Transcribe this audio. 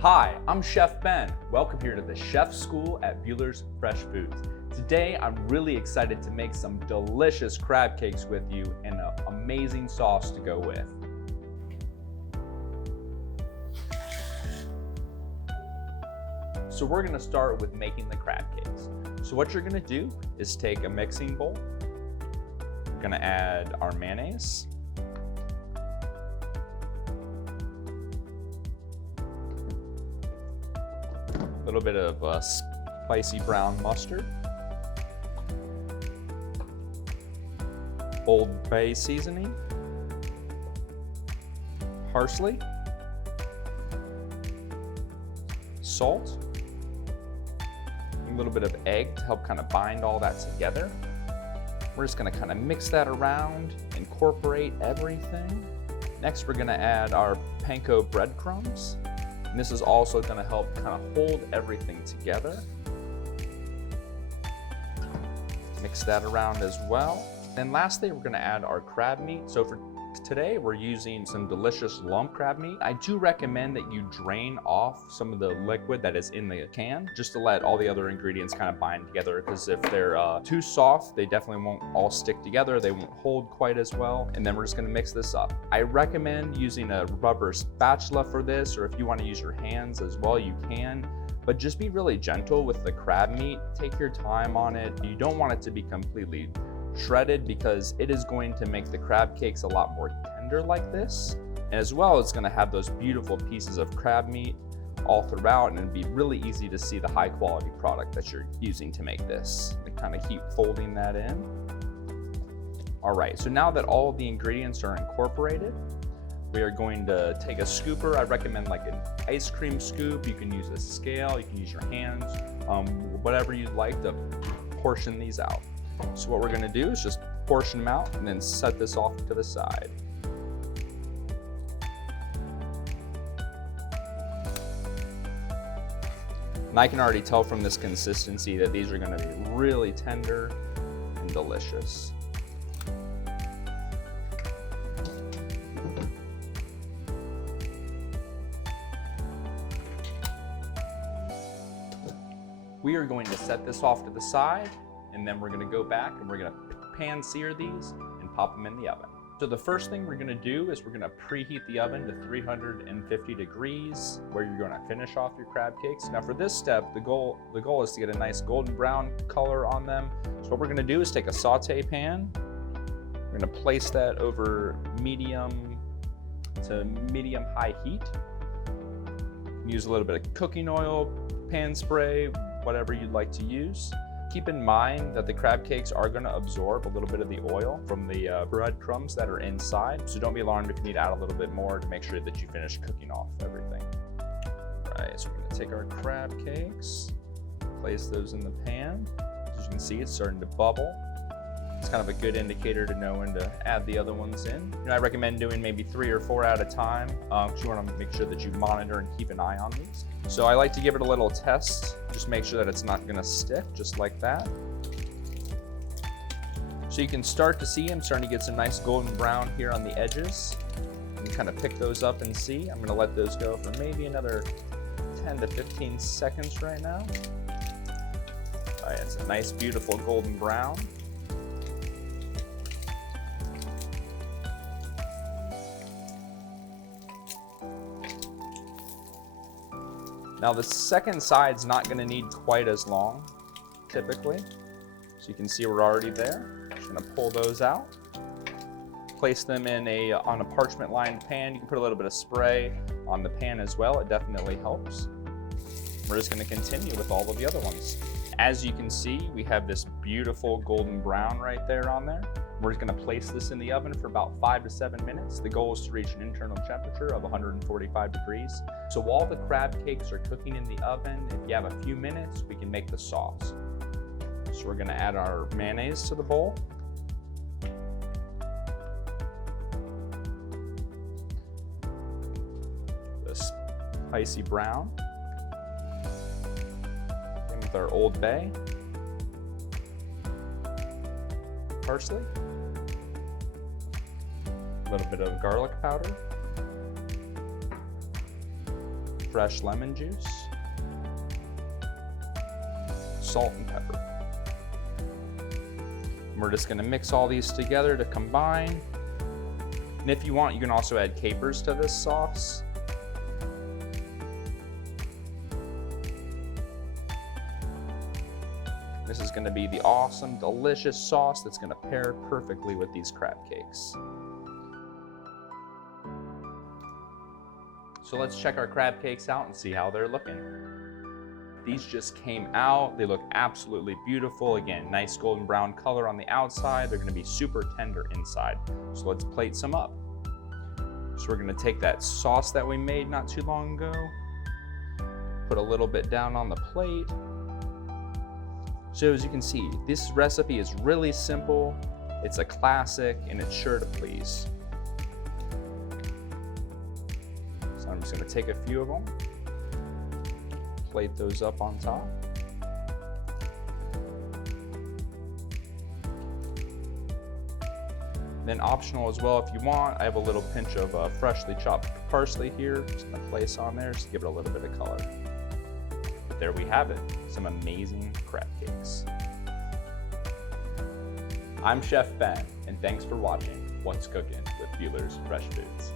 Hi, I'm Chef Ben. Welcome here to the Chef School at Buehler's Fresh Foods. Today, I'm really excited to make some delicious crab cakes with you and an amazing sauce to go with. So we're gonna start with making the crab cakes. So what you're gonna do is take a mixing bowl. We're gonna add our mayonnaise. A little bit of spicy brown mustard. Old Bay seasoning. Parsley. Salt. A little bit of egg to help kind of bind all that together. We're just gonna kind of mix that around, incorporate everything. Next, we're gonna add our panko breadcrumbs. And this is also gonna help kind of hold everything together. Mix that around as well. Then lastly, we're gonna add our crab meat. So for today, we're using some delicious lump crab meat. I do recommend that you drain off some of the liquid that is in the can, just to let all the other ingredients kind of bind together, because if they're too soft, they definitely won't all stick together. They won't hold quite as well. And then we're just gonna mix this up. I recommend using a rubber spatula for this, or if you wanna use your hands as well, you can. But just be really gentle with the crab meat. Take your time on it. You don't want it to be completely shredded, because it is going to make the crab cakes a lot more tender like this. And as well, it's gonna have those beautiful pieces of crab meat all throughout, and it'd be really easy to see the high quality product that you're using to make this. And kind of keep folding that in. All right, so now that all of the ingredients are incorporated, we are going to take a scooper. I recommend like an ice cream scoop. You can use a scale, you can use your hands, whatever you'd like to portion these out. So what we're gonna do is just portion them out and then set this off to the side. And I can already tell from this consistency that these are gonna be really tender and delicious. We are going to set this off to the side, and then we're gonna go back and we're gonna pan sear these and pop them in the oven. So the first thing we're gonna do is we're gonna preheat the oven to 350 degrees, where you're gonna finish off your crab cakes. Now for this step, the goal is to get a nice golden brown color on them. So what we're gonna do is take a saute pan. We're gonna place that over medium to medium high heat. Use a little bit of cooking oil, pan spray, whatever you'd like to use. Keep in mind that the crab cakes are gonna absorb a little bit of the oil from the breadcrumbs that are inside. So don't be alarmed if you need to add a little bit more to make sure that you finish cooking off everything. All right, so we're gonna take our crab cakes, place those in the pan. As you can see, it's starting to bubble. It's kind of a good indicator to know when to add the other ones in. You know, I recommend doing maybe 3 or 4 at a time, because you want to make sure that you monitor and keep an eye on these. So I like to give it a little test, just make sure that it's not gonna stick, just like that. So you can start to see I'm starting to get some nice golden brown here on the edges. You can kind of pick those up and see. I'm gonna let those go for maybe another 10 to 15 seconds right now. All right, it's a nice, beautiful golden brown. Now the second side's not gonna need quite as long, typically. So you can see we're already there. Just gonna pull those out. Place them on a parchment lined pan. You can put a little bit of spray on the pan as well. It definitely helps. We're just gonna continue with all of the other ones. As you can see, we have this beautiful golden brown right there on there. We're just gonna place this in the oven for about 5 to 7 minutes. The goal is to reach an internal temperature of 145 degrees. So while the crab cakes are cooking in the oven, if you have a few minutes, we can make the sauce. So we're gonna add our mayonnaise to the bowl. The spicy brown. And with our Old Bay. Parsley. A little bit of garlic powder, fresh lemon juice, salt and pepper. And we're just gonna mix all these together to combine. And if you want, you can also add capers to this sauce. This is gonna be the awesome, delicious sauce that's gonna pair perfectly with these crab cakes. So let's check our crab cakes out and see how they're looking. These just came out. They look absolutely beautiful. Again, nice golden brown color on the outside. They're gonna be super tender inside. So let's plate some up. So we're gonna take that sauce that we made not too long ago, put a little bit down on the plate. So as you can see, this recipe is really simple. It's a classic and it's sure to please. So I'm just gonna take a few of them, plate those up on top. Then optional as well, if you want, I have a little pinch of freshly chopped parsley here. Just gonna place on there just to give it a little bit of color. But there we have it, some amazing crab cakes. I'm Chef Ben, and thanks for watching What's Cooking with Buehler's Fresh Foods.